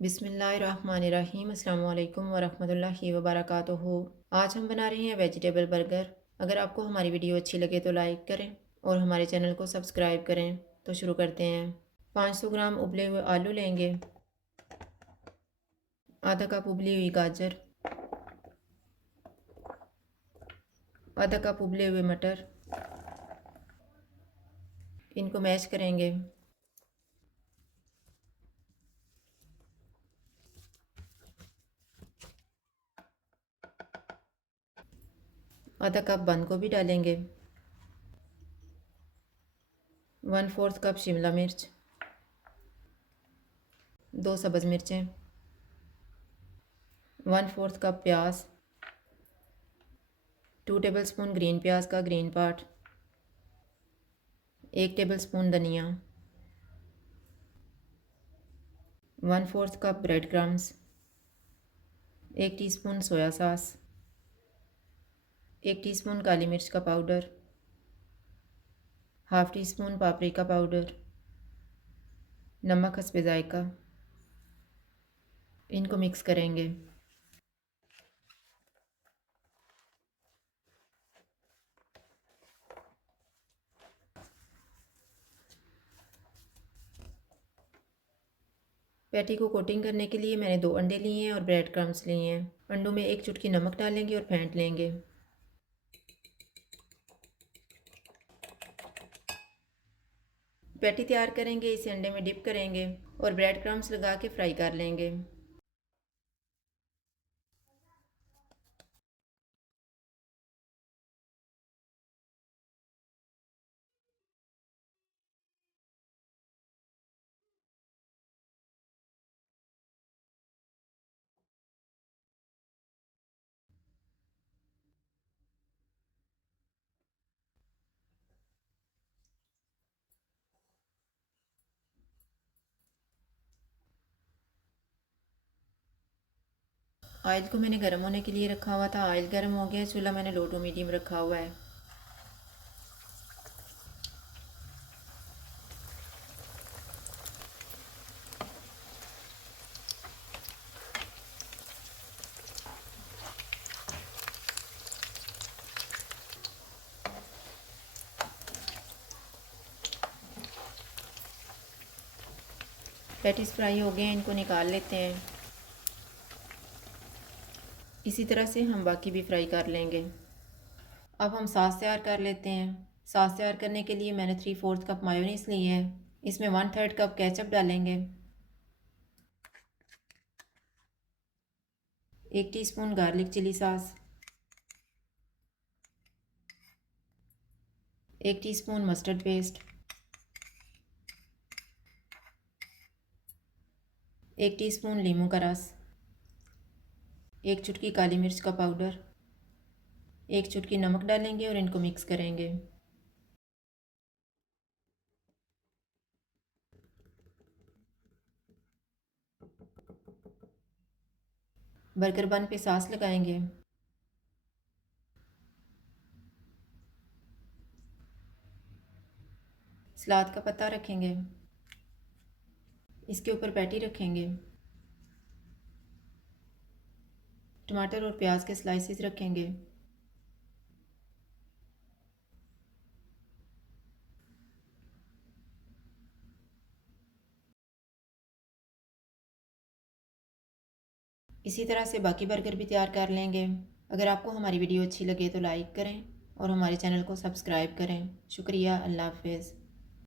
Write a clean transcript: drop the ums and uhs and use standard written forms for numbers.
बिस्मिल्लाहिर्रहमानिर्रहीम अस्सलाम वालेकुम वरहमतुल्लाहि वबरकातुहू। आज हम बना रहे हैं वेजिटेबल बर्गर। अगर आपको हमारी वीडियो अच्छी लगे तो लाइक करें और हमारे चैनल को सब्सक्राइब करें। तो शुरू करते हैं। 500 ग्राम उबले हुए आलू लेंगे, आधा कप उबली हुई गाजर, आधा कप उबले हुए मटर। इनको मैश करेंगे। आधा कप बंद गोभी डालेंगे, 1/4 कप शिमला मिर्च, 2 सब्ज़ मिर्चें, 1/4 कप प्याज, 2 टेबलस्पून ग्रीन प्याज का ग्रीन पार्ट, 1 टेबलस्पून धनिया, 1/4 cup bread crumbs, 1 teaspoon soya sauce, 1 teaspoon काली मिर्च का powder, half teaspoon paprika powder, नमक हस्बे ज़ायका। इनको मिक्स करेंगे। पैटी को कोटिंग करने के लिए मैंने 2 अंडे लिए हैं और ब्रेड क्रम्स लिए हैं। अंडों में 1 चुटकी नमक डालेंगे और फेंट लेंगे। पैटी तैयार करेंगे, इसे अंडे में डिप करेंगे और ब्रेड क्रम्स लगा के फ्राई कर लेंगे। ऑयल को मैंने गर्म होने के लिए रखा हुआ था। ऑयल गर्म हो गया, चूल्हा मैंने लो टू मीडियम रखा हुआ है। पैटीज फ्राई हो गए हैं, इनको निकाल लेते हैं। इसी तरह से हम बाकी भी फ्राई कर लेंगे। अब हम सॉस तैयार कर लेते हैं। सॉस तैयार करने के लिए मैंने 3/4 कप मायोनीस ली है। इसमें 1/3 कप केचप डालेंगे, 1 teaspoon garlic chilli sauce, 1 teaspoon mustard paste, 1 teaspoon लीमू का रस, 1 चुटकी काली मिर्च का पाउडर, 1 चुटकी नमक डालेंगे और इनको मिक्स करेंगे। बर्गर बन पे सॉस लगाएंगे। सलाद का पत्ता रखेंगे, इसके ऊपर पैटी रखेंगे, टमाटर और प्याज के स्लाइसेस रखेंगे, इसी तरह से बाकी बर्गर भी तैयार कर लेंगे। अगर आपको हमारी वीडियो अच्छी लगे तो लाइक करें और हमारे चैनल को सब्सक्राइब करें। शुक्रिया। अल्लाह हाफ़िज़।